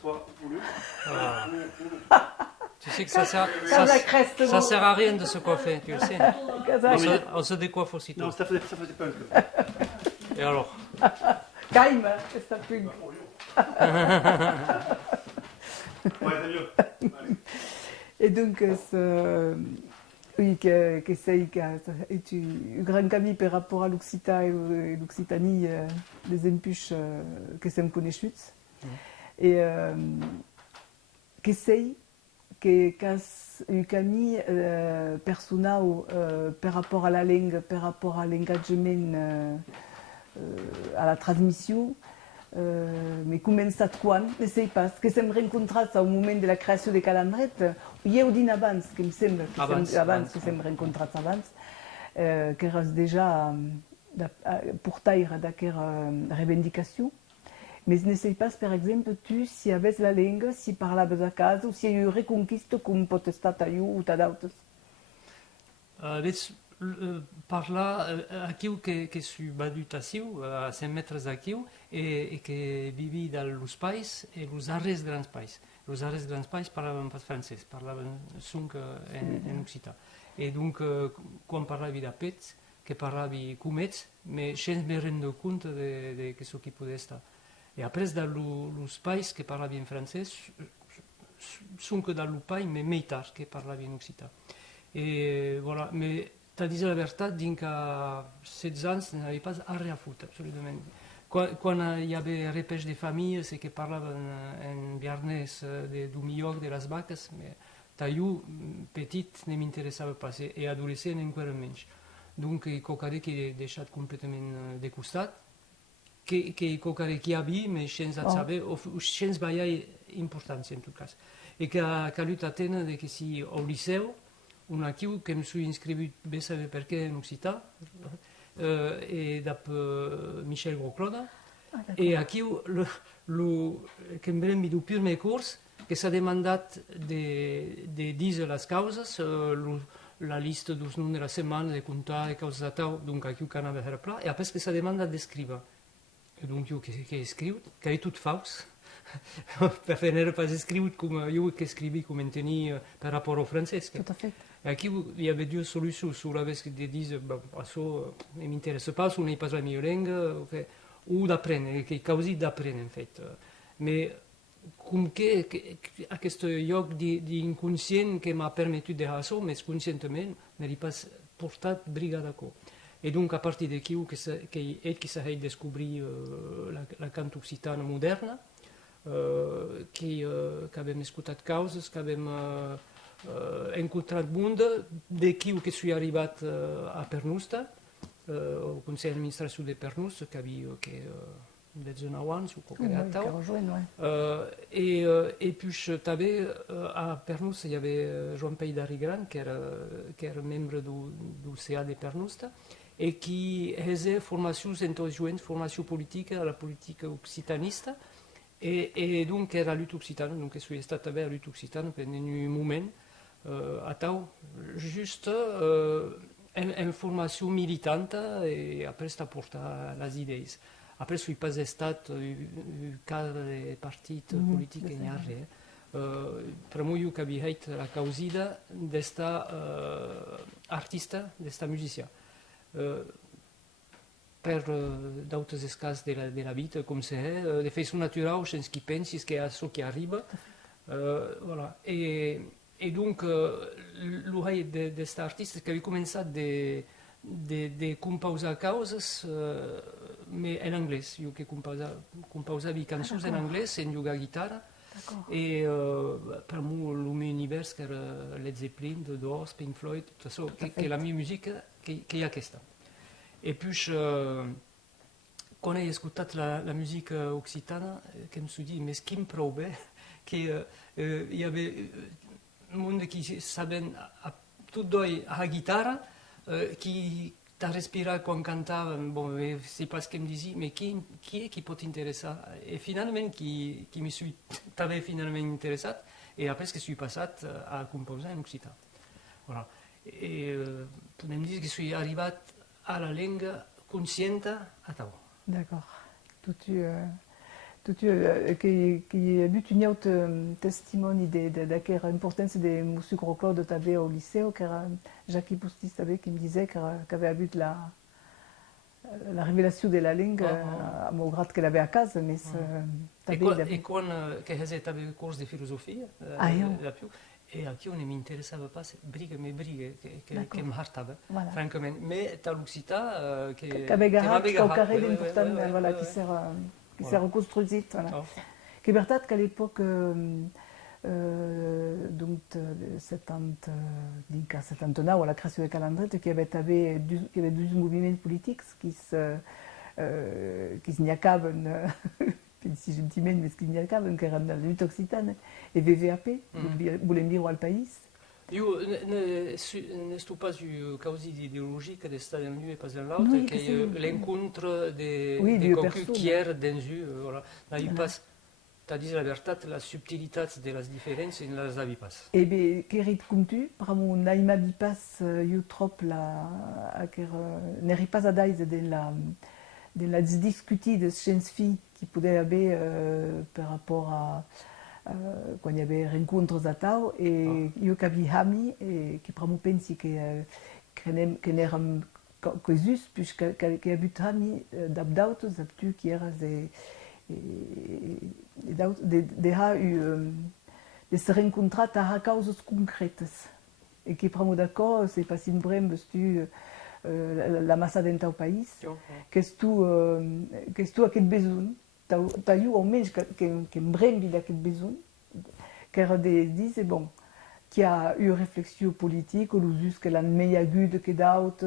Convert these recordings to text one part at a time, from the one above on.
soit voulu. Tu sais que ça sert à rien de se coiffer, tu le sais. On se décoiffe aussitôt. Non, ça faisait punk. Et alors? Calme, c'est un punk. Ouais, c'est mieux. Et donc, oui, que c'est un grand cami par rapport à l'Occitanie et l'Occitanie, des empuches que c'est me connaît chute. Et que c'est que un cami personnel par rapport à la langue, par rapport à l'engagement, à la transmission. Mais comment ça quan, ne sais pas, que ça me rencontre au moment de la création des calendrettes, il y a eu avance, que me semble, que ça me rencontre avant, que reste déjà pour taire d'aquelle revendication. Mais ne sais pas, par exemple, tu, si avec la langue, si parlais a casa, ou si il y a eu reconquiste comme potestat a eu ou t'as d'autres. Parla aquí que suis badut aciu, a 100 metres d'aquí, et que vivi dans l'espai et los arres grans pais. Los arres grans pais parlaven pas francès, parlaven sunk en occità. Et donc, quan parlavi d'apets, que parlavi comets, mais gens me rendo compte de que ce qui pouvait estar. Et après, dans l'espai que parlavi en francès, sunk dans l'espai, mais més tard que parlavi en occità. Et voilà, mais t'as dit la vérité, dinc a 16 ans, n'avais pas à rien foutre, absolument. Quand il y avait repêche de famille, c'est que parlaven en viernes du millor de les vaques, mais t'as eu petit ne m'intéressava pas, et adolescent encara menys. Donc, il cocaré qui est deixat complètement de costat, que cocaré qui havia, mais sans a saber, ou sans veia importància en tot cas. Et qu'à calut atena de que si au liceu, un aquí que me suis inscrit bé saber per què en occità et d'après Michel Grocloda et aquí que em venen du primer curs que s'ha demandat de dir les causes la lista dels noms de la setmana de comptar de causes de tau donc aquí que anava a fer pla i après que s'ha demandat d'escriure et donc jo que escriu que és tot fals per fer n'era pas escriut com jo que escrivi com en tenia per rapport au francès Tout à fait. Et aquí il y avait deux solutions sur la vez que disent bon, això ne m'intéresse pas, ou n'est pas la meilleure langue, ou d'apprendre, que causi d'apprendre en fait. Mais com que aquest lloc d'inconscient que m'ha permès de fer això, més conscientment, n'he pas portat briga d'acó. Et donc a partir d'aquí que s'ha de descobrir la cant occitana moderna, que hem escoltat causes, que hem encontrat mund d'aquí que suis arribat a Pernusta, au Consell d'Administració de Pernusta, que havia 19 anys o qualque tal. Et puis també a Pernusta hi havia Joan Pell d'Arigran, que era membre del CA de Pernusta, et qui faisait formation intelligente, formation politique à la politique occitaniste, et donc era lutte occitana, donc je suis estat també a lutte occitana pendant un moment, a tau, just en formació militanta i après t'ha portat les idees. Après, je pas estat cadre de partit polític en res. Per mi, que havia fet la causida d'estar artista, d'estar musicià. Per d'autres escàs de la vida, com se de fer natural, sense que pensis que és això que arriba. Voilà. Et donc, l'oreille d'estar artista que havia començat de composar causes, mais en anglès. Jo que composava cançons en anglès, en jugar guitarra. Et per mi, el meu univers, que era Led Zeppelin, The Doors, Pink Floyd, tot això, que la meva música, que hi ha aquesta. Et puis, quan he escoltat la música occitana, que em suis dit, mais qui me prou bé, que hi havia monde qui saben tot d'oi a la guitarra, qui t'ha respirat quan cantaven, bon, c'est pas ce que me disait, mais qui est qui pot interessar? Et finalement, qui m'y suis també finalement interessat, et après que suis passat a composar en occità. Voilà. Et podem dir que suis arribat a la langue consciente a tau. D'accord. Che hai avuto un autre testimoni de quelle importance de Monsieur Gros-Claude t'avais au lycée, qui era Jacques Boustis qui me disait qu'avait eu la révélation de la langue, malgré qu'elle avait à casa, mais E quando che avevo il corso di filosofia, da più, e anche io non mi interessava pas, brighe che mi hartava, voilà. francamente. Mais ta Luxita, Che avait garé, au carré d'important, voilà, qui s'est reconstruite, voilà. Oh. Che vertat qu'à l'époque, donc 79, à la création de Calandrette, qui avait 12 mouvements politiques qui n'y accaben, si gentiment, mais qui n'y accaben, qui erano la lutte occitane, et VVAP, volem dire al país. Io ne sto pas su causi ideologiche de sta d'un lieu e pas d'un l'autre, Oui, che c'est- l'encontre de Oui, qualcuno personne. qui era dans eux, voilà. N'avi Voilà. pas, t'as dit la veritat, la subtilitat de las differenze non las avi pas. E be, kerit kuntu, pramo naima bipas io trop n'eri pas adais de la discutie de sciences filles qui pouvait haver par rapport à quand il y avait rencontres à Tao et io cavi hami et qui pramo pensi que n'eram coesus puisque que habut hami d'abdautos abtu qui era de ha de se rencontrar a causas concretes e que pramo d'accord c'est pas si brem stu la massa dentro au país que tu aquest besoin t'aiu almenys que brembi d'aquest besoin que era de dir bon qui a eu réflexion politique l'usus que l'an mei agut que d'aut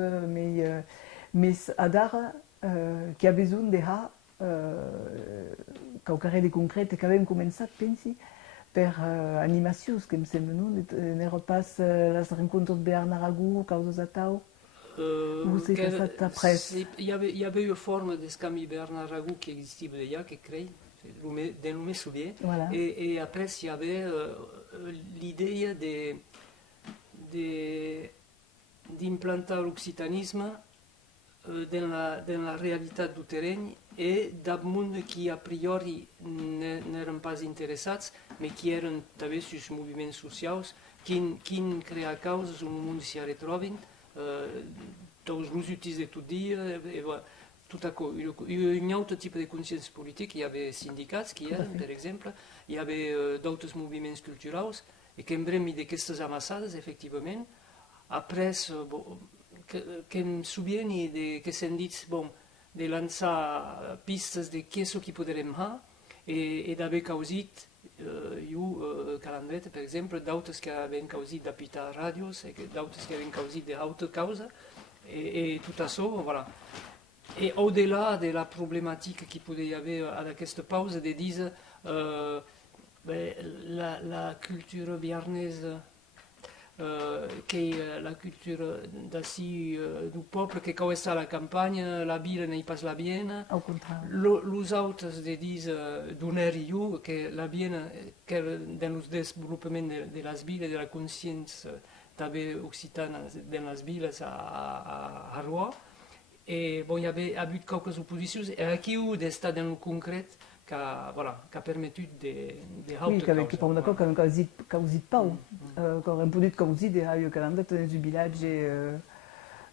mais adara qui a besoin de ha quauquarre de concret que avem començat pensi per animacions que em sembla, no? N'era pas les rencontres de Bernard Agou, causas a tau, c'est passat après. Il y avait une forme de scambi Bernard Ragout qui existait déjà, qui crée, d'un me souviens. Voilà. Et après, il y avait l'idée d'implanter l'occitanisme dans la réalité du terrain et d'un monde qui a priori n'eren pas interessats, mais qui eren també sus moviments socials, qui crea causes un moment s'hi retroben, tous els outils de tot dia, et voilà. Tout à coup, il y a un autre type de conscience politique, il y avait syndicats qui eren, per exemple, il y avait d'autres mouvements culturels, et que en bremi d'aquestes amassades, effectivament, après, que em souvieni que s'han dit, bon, de lançar pistes de què és el que podrem fer i d'haver causat Calandrette, per exemple, d'autres que havien causat d'apitar ràdios, d'autres que havien causat d'autres causes, et tout això, voilà. Et au-delà de la problématique qu'il pouvait y avoir à cette pause, de dire la culture viarnaise, che la cultura d'ací du poble, che quand est à la campagne, la ville n'est pas la bienne. Au contraire. Les autres de disent d'uneriu, que la bienne, que dans le développement de las villes, de la conscience també occitana dans las villes à Rouen. Et bon, il y avait eu quelques oppositions, et aquí d'estar dans le concret, qui a permis de oui, qui parlons d'accord quand causat pau, quand un peu de causat de haio Calandrette dans un village,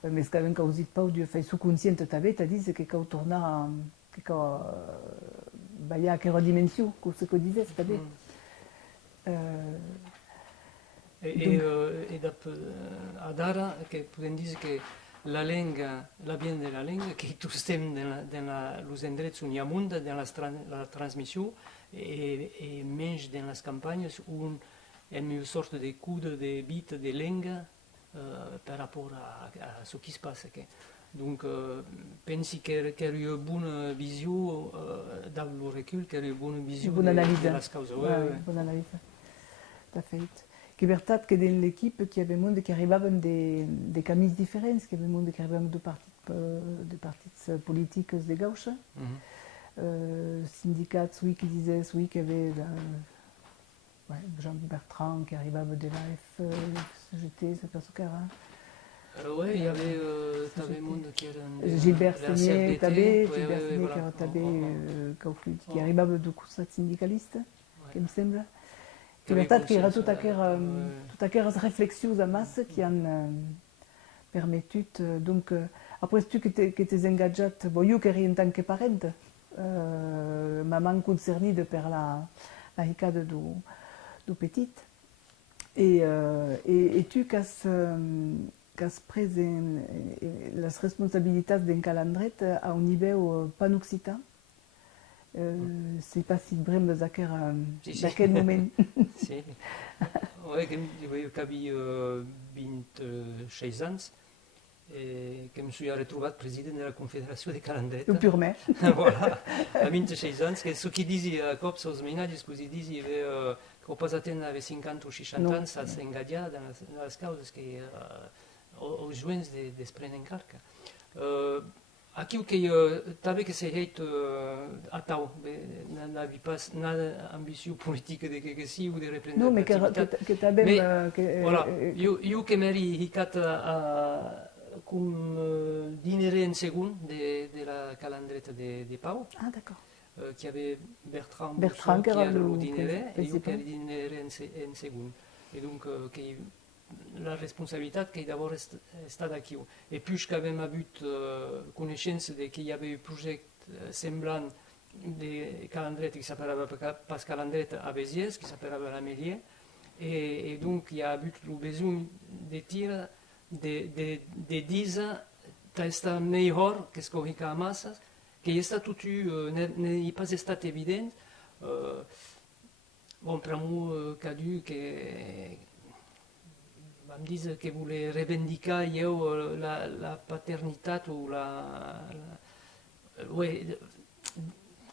mais quand même causat pau, Dieu fait sous-conscient t'avais, t'as dit que quand torna, que quand il y a quelle dimension, ce que disait, c'est-à-dire. Et d'ara, que podem dir que la langue, la bien de la langue, que tous estem dans les endrets on hi ha munt, dans la transmissió, et menys dans les campagnes, on a une sorte de coude de bit de langue par rapport à ce qui se passe. Donc, pensi qu'il y a une bonne vision dans le recul, qu'il y a une bonne vision de les causes. Bonne analyse. Tout à fait. Que veritat que dans l'équipe, qu'il y avait monde qui arrivaient des camis différents, qu'il y avait monde qui arrivaient de partis politiques de gauche, syndicats, oui, qui disaient, oui, qu'il y avait Jean Bertrand qui arrivait de la FGT, c'est pas ce qu'il y a. Ouais, il y avait t'avais monde qui era Gilbert la Seigné, CFDT, Tabé, ouais, Gilbert ouais, Seigné, voilà. che era Tabé, Oh. che arrivava da cursa sindicalista, Ouais. che mi sembra. Che In realtà che era conscienza, tutta aquelas reflexions a massa qui han permetut, donc, après tu que t'es engaggiat, bon, io che eri in tant que parente, maman concernida per la ricada do petit, e tu qu'has pres les responsabilitats d'un calendret a un nivell panoccitan. C'est pas si brem Si, si. d'aquest moment. Si. Ouais, que havia 26 anys i que em suis retroubat president de la Confederació de Calandreta. Ou purement. Voilà, a 26 anys, que ce qui disia a cops als menatges, que si disia que ho passaten a 50 o 60 No. anys a s'engajar dans les causes que els joves desprenen carca. Aquí o que també que seguit a tau, n'avi pas nada ambició política de que sí o de reprendre Non, mais l'activitat. que t'as même. Voilà, io que m'eri hicat com dinere en segon de la calandreta de Pau, Ah, d'accord. qui avait Bertrand Bertrand, Bousseau, qui qui era era le le dinere, et io que principal. era dinere en segon. Et donc, que la responsabilitat que d'abord està d'aquí. Et puis que avem hagut coneixença de que hi havia un projecte semblant de calandreta qui s'appelava pas calandreta a Béziers, qui s'appelava la Mélier, et donc il y a hagut le besoin de tir de dir està millor que escollir a massas, que hi està tot n'hi pas estat evident. Bon, per a mi que diu que vam dir que volia reivindicar jo la paternitat o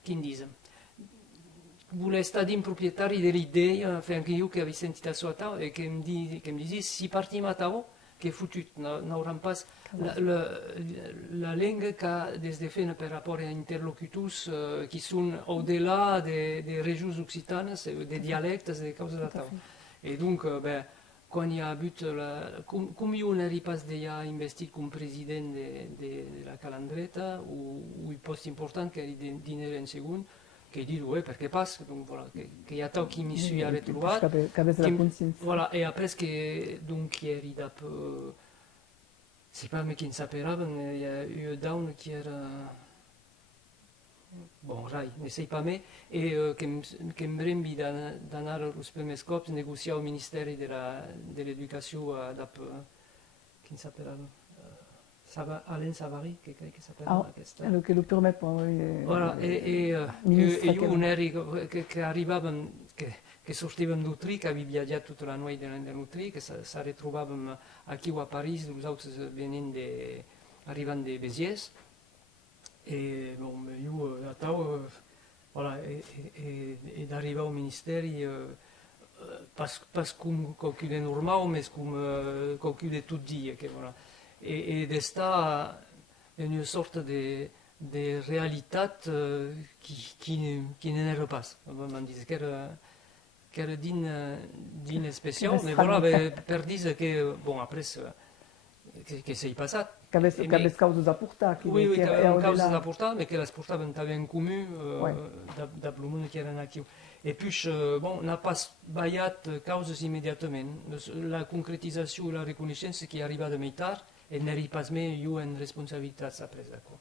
quin dizem? Volia estar dins propietari de l'idea, anche io che avevo sentito a sua tau, e che mi dice, si partim a tau, che fotut, n'hauran pas la lingua que des de fer per rapport a interlocutors qui són au-delà de regions occitanes, de dialectes, de causes de tau. Et donc, quan hi ha hagut, com jo n'eri pas d'allà investit com president de la calandreta, o un post important que era dinere en segon, que he dit, ouais, perquè pas, donc voilà, que hi ha tau qui m'hi suis retrobat. Que avais la conscience. Voilà, et après, que, donc, il y a c'est pas mais qui ne s'appellava, il y a eu Down qui era bon, rai, ne sei pas mais, et que em brembi d'anar als primers cops negociar au Ministeri de l'Educació d'ap, qui ne s'appellava? Alain Savary, que crec que s'appellava aquesta. Que lo permet pas. Voilà, et un eri que arribàvem, que sortíem d'Utri, que havia viatjat tota la noit de l'Utri, que se retrobàvem aquí a París, nosaltres arribant de Béziers, et bon, jo a tau, voilà, et d'arribar au Ministeri, pas com qualcun de normal, mais com qualcun de tot dia, que voilà. Et d'estar en una sorta de realitat qui n'era pas. Vam dir que era din especial, mais voilà, per dir que, bon, après, que s'hi passat. Que avais causes a portar. Oui, que avem causes a portar, mais que les portaven també en comú, de plumons que eren aquí. Et puis, bon, n'a pas ballat causes immediatament. La concrétisation et la reconnaissance qui arriba de més tard, et n'eri pas més jo en responsabilitats après, d'accord.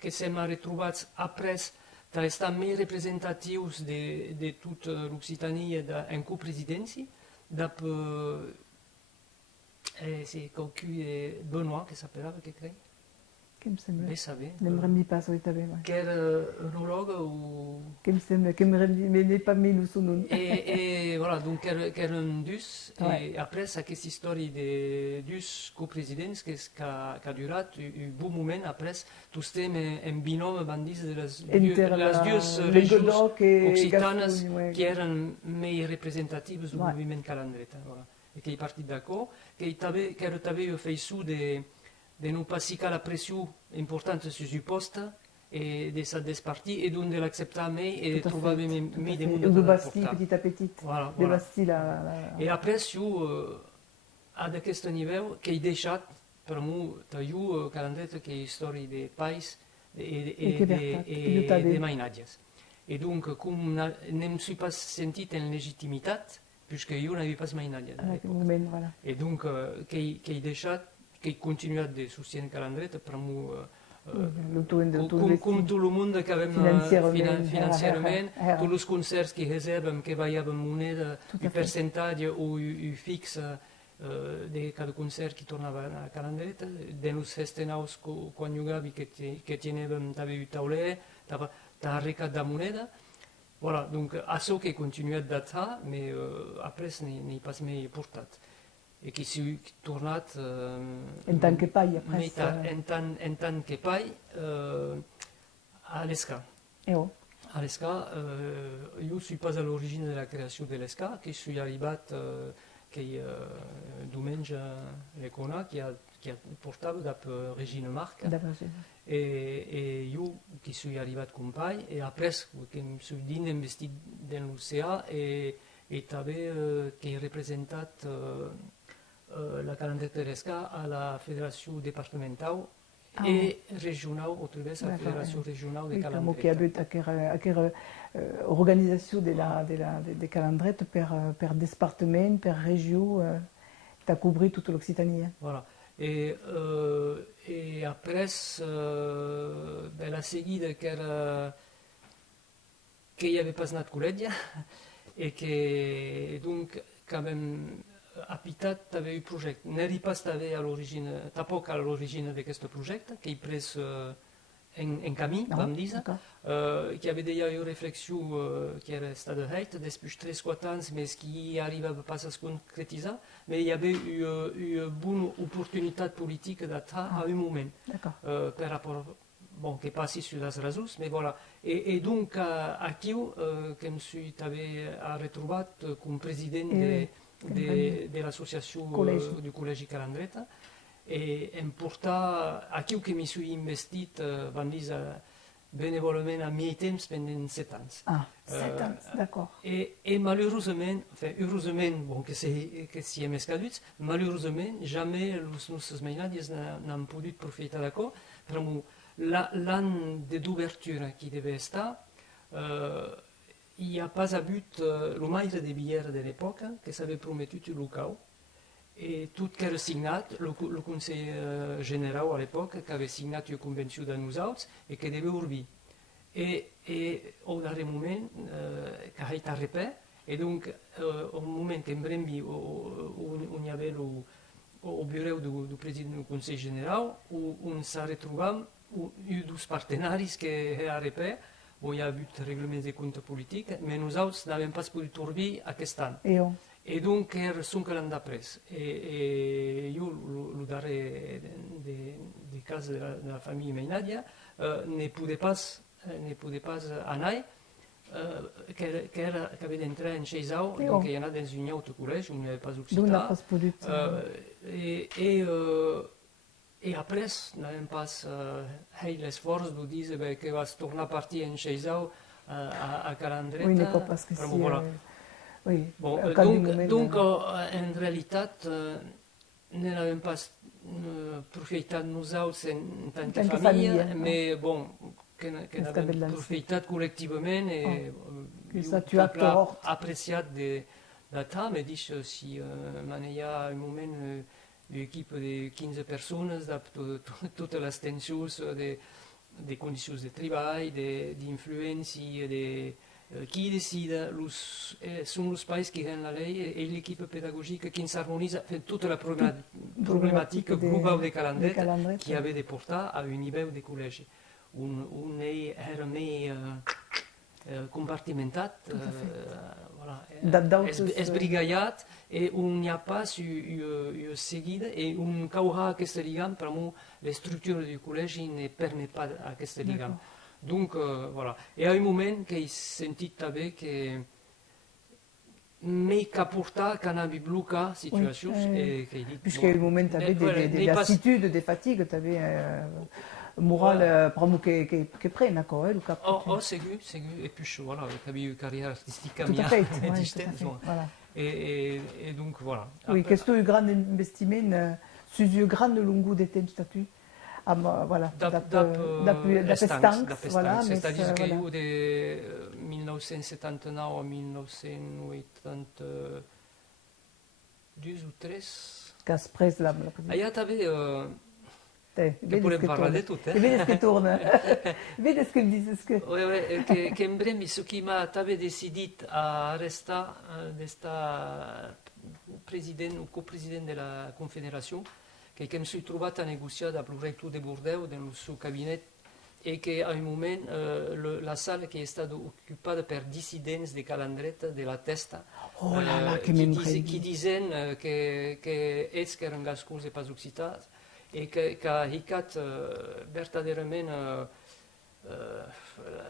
Que s'hem retrobat après d'estar més representatius de tota l'Occitania en copresidència, c'est qualcun de Benoît, que s'appellava, que crec. Que me sembla. Bé saber. Ne me remis pas, oui, t'avais. Que era uròleg o... Que me sembla, que me remis, mais n'est pas mis nous son nom. Et voilà, donc que eren dus, et après aquesta història de dus copresidents que ha durat un bon moment, après tots estem en binôme van dir de les dues regions occitanes que eren més representatives del moviment calandreta. Voilà. Et que he partit d'acord, que era també el feixu de no pas ficar la pressió important sur el poste et de sa despartie et donc de l'accepter més et de trobar més de monde de pour Bastille portar. petit à petit. Voilà, De voilà. Bastille Et après, d'aquest nivell que he deixat, per mi, tallo calandret que és història de país de mainatges. I donc, com no em suis pas sentit en legitimitat, puisque jo n'havia pas mainatges a l'època. Voilà. I donc, que he deixat, que he continuat de sostenir calandret, per mi, com tot el món que vam financierament, tots els concerts que recebem, que veiem moneda, el percentatge o el fixe de cada concert que tornava a calandret, de nos festenaus quan jugàvem que teníem també el tauler, t'ha arrecat de moneda. Voilà, donc això que he continuat d'atà, però après n'he pas més portat. I que s'hi tornat... En tant que pai, après. En tant que pai, a l'ESCA. A l'ESCA, jo ne suis pas à l'origine de la création de l'ESCA, que je suis arribat diumenge a l'Econa, qui a portava dap Regina Marc. Et jo qui suis arribat com pai, et après que em suis dins investit dans l'oceà, et també que he representat la calandret de l'ESCA a la Federació Departamental et regional, o través la Federació Regional de Calandret. Qui a eu aquella organisation de calandret per département, per région, tu as couvert toute l'Occitanie. Voilà. Et après, de la seguida que hi havia pas anat col·legi, et que donc quand même Habitat també un projecte. N'era pas també a l'origine, tampoc a l'origine d'aquest projecte, que he pres en camí, vam dir, que havia déjà una reflexió que era estada feta, després 3-4 anys, més que arribava pas a es concretitzar, però hi havia una bona oportunitat política d'atà a un moment, per rapport que passi sur les rasos, mais voilà. Et donc, aquí, que em suis també retrobat com president de l'associació du Col·legi Calandreta, i em porta aquí que m'hi suis investit, vam dir, benevolament a mi temps pendant 7 anys. 7 anys, d'acord. Et malheureusement, heureusement que s'hi hem escaduts, malheureusement, jamais els nostres mainatges n'han pogut profitar d'acord, però l'any d'obertura que devia estar, il n'y a pas hagut le maire de Bière de l'époque que s'avait promettu le local et tout qui era signat, le conseil général à l'époque qui avait signat une convention de nous autres et qui devait ouvrir. Et au dernier moment, qui a été arrêté, et donc au moment qu'en Bremby, où il y avait au bureau du président du conseil général, où on s'est retrouvé, un dos partenaris qui est arrêté, où il y a eu des règlements de compte politique, mais nous autres n'avons pas pu tourner aquest any. Et donc, era son calendrier d'après. Et jo, le darrer des cas de la famille Meinadia, ne pouvais pas anar, que avait d'entrer en Cheisau, donc il y en a dans une autre collège, où il n'y avait pas d'Occità. Et après, n'avons pas l'esforç de dire que va tornar a partir en Cheisau a Calandreta. Oui, d'accord, parce que si... Oui, bon, donc en realitat, n'avem pas profitat nosaltres en tant que família, però bon, que n'avem profitat col·lectivament i ho hem apreciat d'atà, me dic si hi ha un moment une équipe de 15 persones, toutes les tensions de conditions de treball, d'influència, qui décide sont les pays qui ont la ley et l'équipe pédagogique qui s'harmonise toute la problématique globale de Calandret qui avait de porter à un niveau de collège. On est compartimentat, esbrigallat, et on n'y a pas eu seguida, et on caurà aquesta lligam, per moi, l'estructura du col·legi ne permet pas aquesta lligam. Donc, voilà. Et à un moment que j'ai senti també que m'he caportat qu'en avait bloqué la situation. Puisqu'il y a eu un moment, tu avais des lassitudes, des fatigues, tu avais moral Voilà. pramo che prena co, lo cap. Oh, segur. Et puis, voilà, j'ai eu une carrière artistique à Tout à Mia, fait, et ouais, dix tout à temps, fait, bon. voilà. Et donc, voilà. Oui, Après, qu'est-ce que un grand investiment sur un grand longo de temps statut. Ah, voilà, estancs, voilà, mais c'est-à-dire que voilà. de 1979 à 1982 ou 13, Cas pres la il y avait, que pourrem parlar de tot, E vedes che torna. Vedes che dices que... que en bremi, ce qui m'a décidé à rester président ou coprésident de la Confédération, que me suis trouvé à négocier avec le recteur de Bordeaux dans son cabinet et qu'à un moment, la salle qui est occupée par dissidents de Calandrette de la Testa, Oh là là, que qui disaient que est-ce que un gascon n'est pas occitan et qu'a hicat verdaderament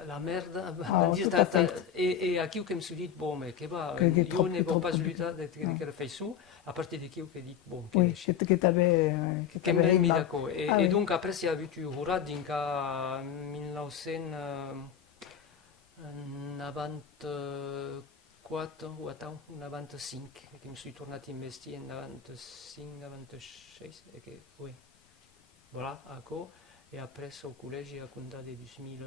la merde. Ah, tout à fait. Et à qui je me suis dit, bon, mais que va, Que je trop- ne que vais trop pas compliqué. lutter de faire ça, à partir de qui je dit, bon, Oui, que t'avais... que me mis là. d'accord. Et, Ah et oui. donc après, il y a eu du Hurad en 1994 ou attends, 95, et que je me suis tourné à investir en 95, 96, et que, oui, voilà, à quoi. Et après, au collège, j'ai compté de 2000,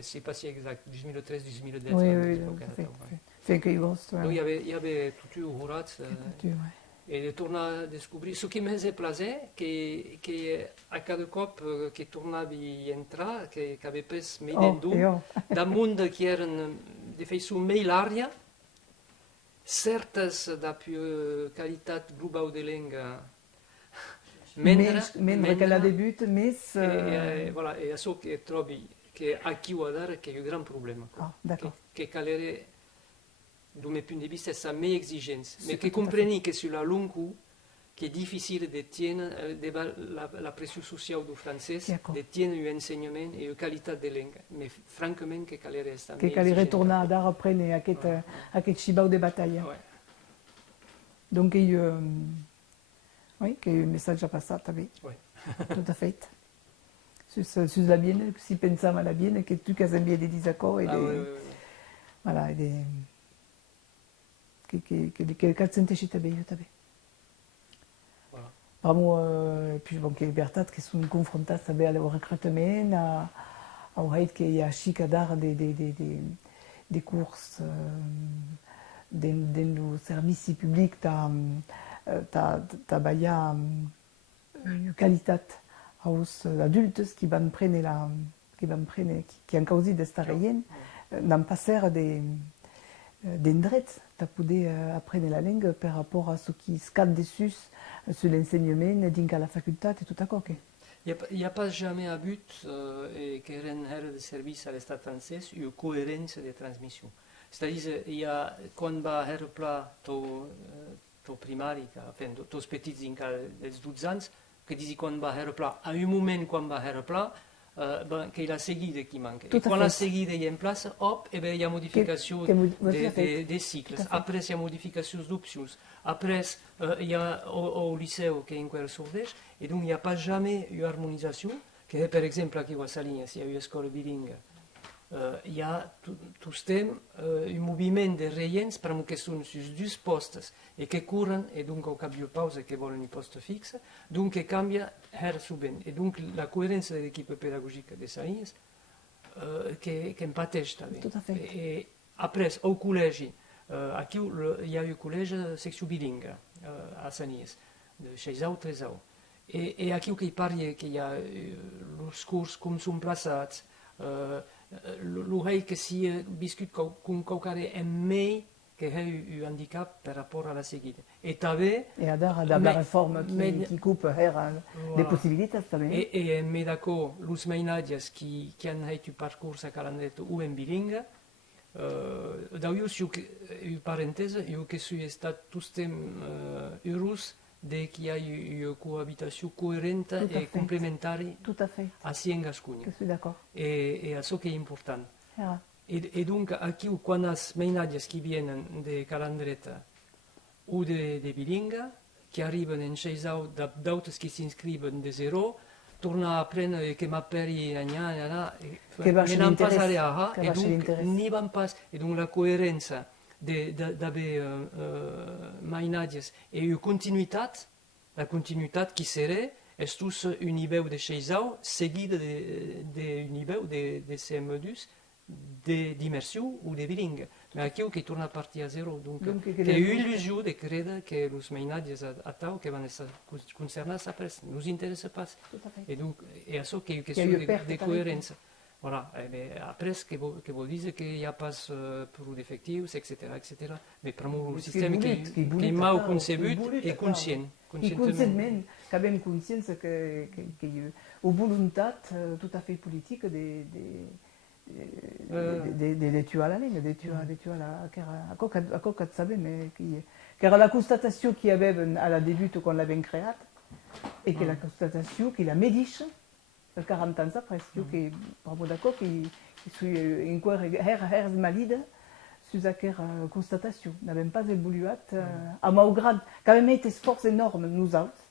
c'est pas si exact, 2013, 2010. Oui, oui, tout à fait. Fait que Donc il y avait tout au Hurad. Et de tourner à découvrir ce qui me plaisait, que à cada cop que tornava a entrar, que avait pres més d'un monde qui eren de façon més làrgia, certes de più qualitat global de lenga, mentre que la debut, mais... voilà, e això que trobi que aquí o adare que è un gran problema. Ah, d'accord. Que calere, du meu punt de vista, sa més exigència. Sí, Mais que tout à compreni que sur la longue cours, que è difficile de tenir la pressió social du francès, de tenir un ensenyament i una qualitat de lenga. Mais francament que calere està més Que calere tornar a dar après aquest xibau de batalla. Ouais. Donc, oui, que un message a passat també. Ouais. Tout à fait. Sur la bienne, si pensam a la bienne, que tu cas envie des désaccords et des... Oui. Voilà, et des... Que cal senteixi també, jo també. Voilà. Vraiment, et puis bon, que libertat, que són confrontats també al recrutament, au fait que hi ha xic a dar de curs dans le service public ta ballar qualitat als adultes qui van prendre qui han causit d'estar veient, n'han pas ser d'endrets de poder aprendre la langue per rapport a ce qui es cap dessus sur l'enseignement dins la facultat et tout d'accord. Il n'y a pas jamais un but et que eren de service à l'État français une cohérence de transmission. C'est-à-dire, il y a, quand va repla to primari, enfin, tos petits dels 12 anys, que dici quan va repla, a un moment quan va repla, que la seguida qui manque. Et quand la seguida est en place, hop, et bien, il y a modification des cycles. Après, il y a modification d'options. Après, il y a au lycée qui est encore sourdèche. Et donc, il n'y a pas jamais une harmonisation. Que, par exemple, aquí a Salinas, il y a une école bilingue. Il y a tout ce temps un mouvement de reients per que sont sur deux postes et qui courent et donc au cap de pause qui veulent un poste fixe, donc qui cambia her souvent. Et donc la cohérence de l'équipe pédagogique de Salinas qui empatège també. Tout à fait. Et après, au collège, aquí il y a un collège section bilingue à Salinas, de 6 ans, 13 ans. Et aquí il parle qu'il y a les cours comme sont placés, l'oreille que si biscuit con qualcare è mai che ha un handicap per rapport à la seguida. Et també... Et à dar la réforme qui coupe des possibilités també. Et me d'accord, los mainadias qui han fait un parcours a Calandrette ou en bilingue, d'ailleurs, une parenthèse, io che sono stato tutti heureux de qu'il y a une cohabitation cohérente et complémentaire à en Gascogne. Je suis d'accord. Et à ce qui est important. Yeah. Et donc, aquí, quand les mainadias qui viennent de Calandrette ou de bilingue, qui arrivent en 6 ans, d'autres qui s'inscrivent de zéro, torna a apprendre che Mapperi Che va non pas l'interesse, aller à che et va donc l'interesse. n'y van pas et donc la cohérence d'haver mainatges et une continuité, la continuité qui serait est tous un niveau de cheisau seguido de niveau de ces modus d'immersion ou de bilingue. Mais aquí qui tourne à partir à zéro. Donc, que c'est les- une illusion de croire que les mainatges à Tau qui vont être concernés après nous intéresse pas. Tout à fait. Et donc, et à ça qu'il y a une Qu'il y a question eu perte de de cohérence. Voilà. Et bien, après, ce que vous dites qu'il n'y a pas pour d'effectifs, etc., etc. Mais pour un Qui système voulait, qui voulait est mal Tau, conçu qui voulait et Tau. conscient. I conscientment, que avem consciència que hi ha una voluntat tot a fait politique de tuar la llengua, de tuar la... A qual que et sabem, que era la constatació que hi havia a la debut quan l'havem creat i que la constatació que la medix 40 anys après, que bravo d'acord que suis enquer hers malida sus aquesta constatació. N'avem pas evoluat a malgrat que avem fet esforç enorme nosaltres,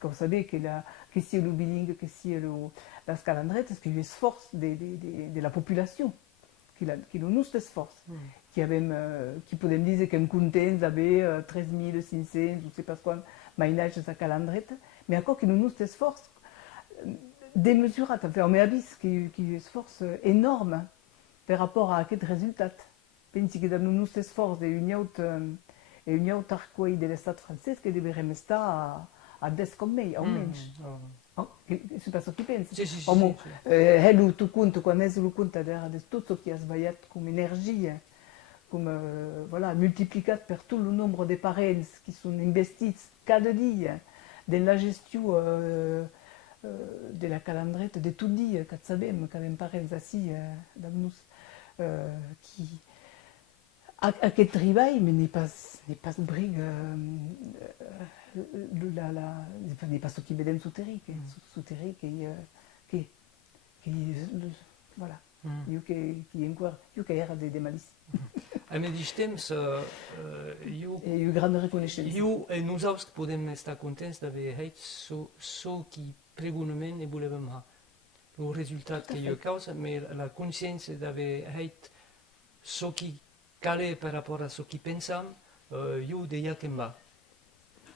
que vous savez que si le bilingue, que si les calandrettes, que l'esforç de la population, que le nostre esforç, qui podem dir que hem contents d'haver 3.500, no sé pas quant, mainatges a calandreta, mais encore que le nostre esforç démesurat, enfin, on m'a vist que esforç énorme par rapport à aquest résultat. Pensi que dans le nostre esforç d'unió arcuell de l'estat francès que deverem estar a 10 com mei, almenys. C'est pas ce que pensa. Sì, sì, sì, Homo, sì. tu conto, quan és el compte de tot el que has veient com energia, com voilà, multiplicat per tot el nombre de parents qui són investits cada dia dans la gestió de la calandreta de tot dia, que sabem que avem parents així amb nos, qui aquest treball n'est pas brig n'est pas ce qui vedem souterri que voilà io que era de malice Al mateix temps, jo et une grande reconnaissance e nosaltres podem estar contents d'haver fet ce que pregonament ne volem ha. El resultat que jo causa, mais la consciència d'haver fet ce que calait par rapport à ce que pensam, jo deia que em va.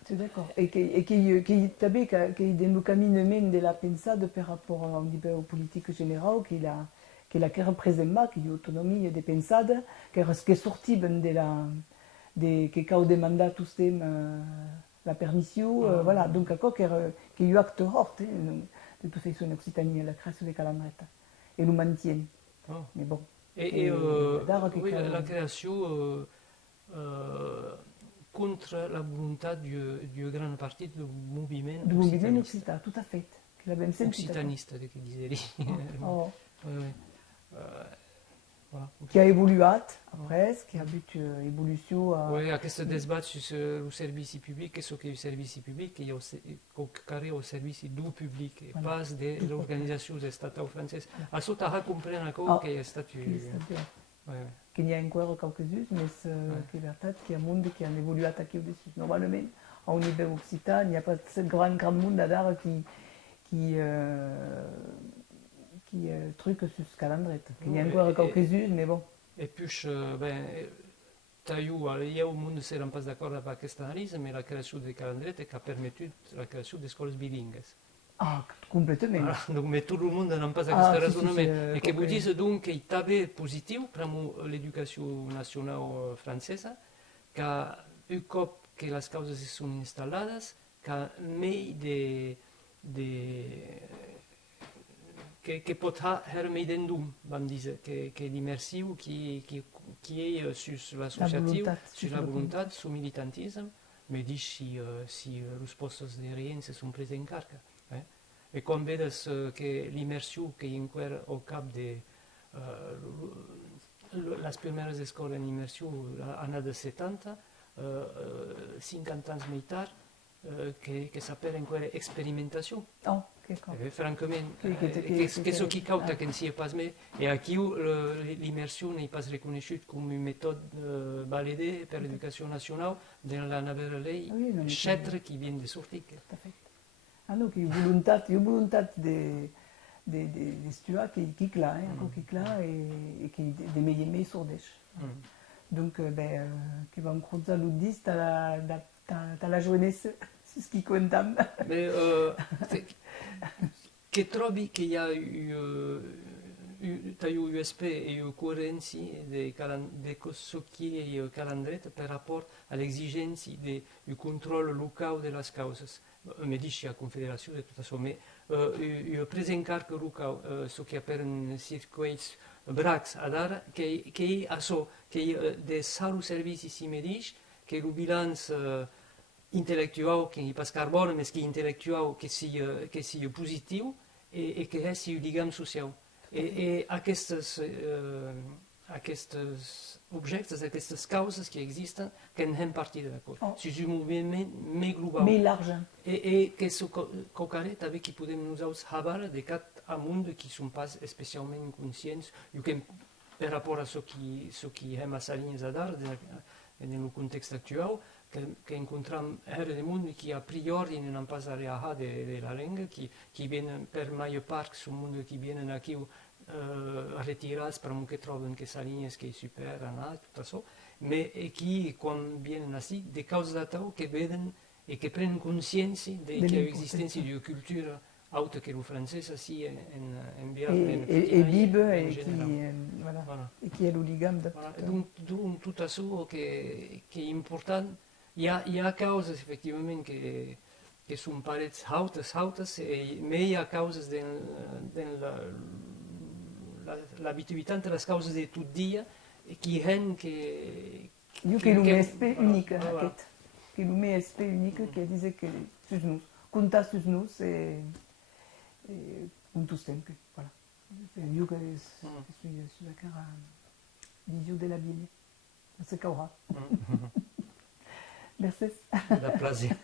c'est d'accord et que també que dans le caminament de la pensade par rapport à un niveau politique général que la que representa que hi ha autonomia de pensada que sortiven que cau demandar tous temps la permissió voilà donc que hi ha acte hort de toute façon en Occitanie la création de calandreta et le maintien mais bon Et oui, la création contre la volonté du grand parti du mouvement occitan, tout à fait que l'avem sentit occitaniste, que disait. oh. Voilà. Qui a évoluat après, qui a eu évolution Oui, aquest débat sur le service public, qu'est-ce que le service public, il y a carré au service du public, et pas de l'organisation des États français. À ce moment-là, comprendre encore qu'il y a statut. Qu'il y a encore quelques-uns, mais c'est verdad qu'il y a un monde qui a évolué aquí au-dessus. Normalement, au niveau occitan, il n'y a pas ce grand monde d'art qui truc sur ce calendrier. Il y a encore quelques-uns, mais bon. Et puis, il y a un monde qui ne pas d'accord avec cette analyse, mais la création des calendriers qui a permis la création des écoles bilingues. Ah, complètement. Voilà, donc, mais tout le monde n'a pas ce raisonnement. Et que vous dites donc qu'il y avait positif pour l'éducation nationale française, qu'à eu cop que les causes se sont installées, qu'à mis que pot faire meidendum, vam dir, que l'immersiu qui est sur l'associatiu, sur la volonté, sur le militantisme, mais dit si les postes de rien se sont pris en carga. Et quand vedes que l'immersiu qui est encore au cap de les premières écoles en immersiu l'année de 70, 50 ans més tard, que s'appelle encore expérimentation. Oh, d'accord. Francament, que ce qui cauta que n'hi pas més, et aquí l'immersion n'est pas reconegut com une méthode validée per l'éducation nationale dans la nouvelle lei, chètre qui vient de sortir. Ah no, che io volontat de stua qui cla, qui cla e qui de me sordesh. Donc, qui va me croiser l'oudis, t'as la jeunesse, c'est ce qui compte. Mais che trovi che t'as eu USP et cohérence de ce qui est calendret par rapport à l'exigence du contrôle local de las causas. Me dice la Confederazione de toute façon, mais io presencar que local, ce qui appelle circuits bracs adar, che a so, che de salu servici si me dice, che le bilanç intellectual, qui pas carbone, mais qui intellectual, que si positiu, et que és un lligam social. Et aquests objectes, aquestes causes qui existent, que n'hem partit d'acord. C'est un moviment més global. Mais large. Et que ce cocaret avec qui podem nosaltres habar de cat a monde qui sont pas especialment conscients, i que per rapport a ce qui hem a salines a dar, en el context actual, que encontram de monde qui a priori non pas a de la lengua, qui vienen per major part, sunt monde qui vienen aquí retirats per que troben que sa línia que és super anat, tot això, mais qui, quan vienen així, de causa d'atau que veden i que prenen consciència de que l'existència d'una cultura autre que le francès aussi en bien et libre et qui est l'oligam de donc tout això que est important. Hi ha causes effectivament que són parets hautes, mais hi ha causes de l'habitualitat de les causes de tot dia qui hen que l'UMSP unique aquest, que l'UMSP unique qui disait que sus nous, compta sus nous et un tous temps, voilà. C'est mieux que je suis d'accord à vision de la vie. C'est qu'aura. Merci. La plaisir.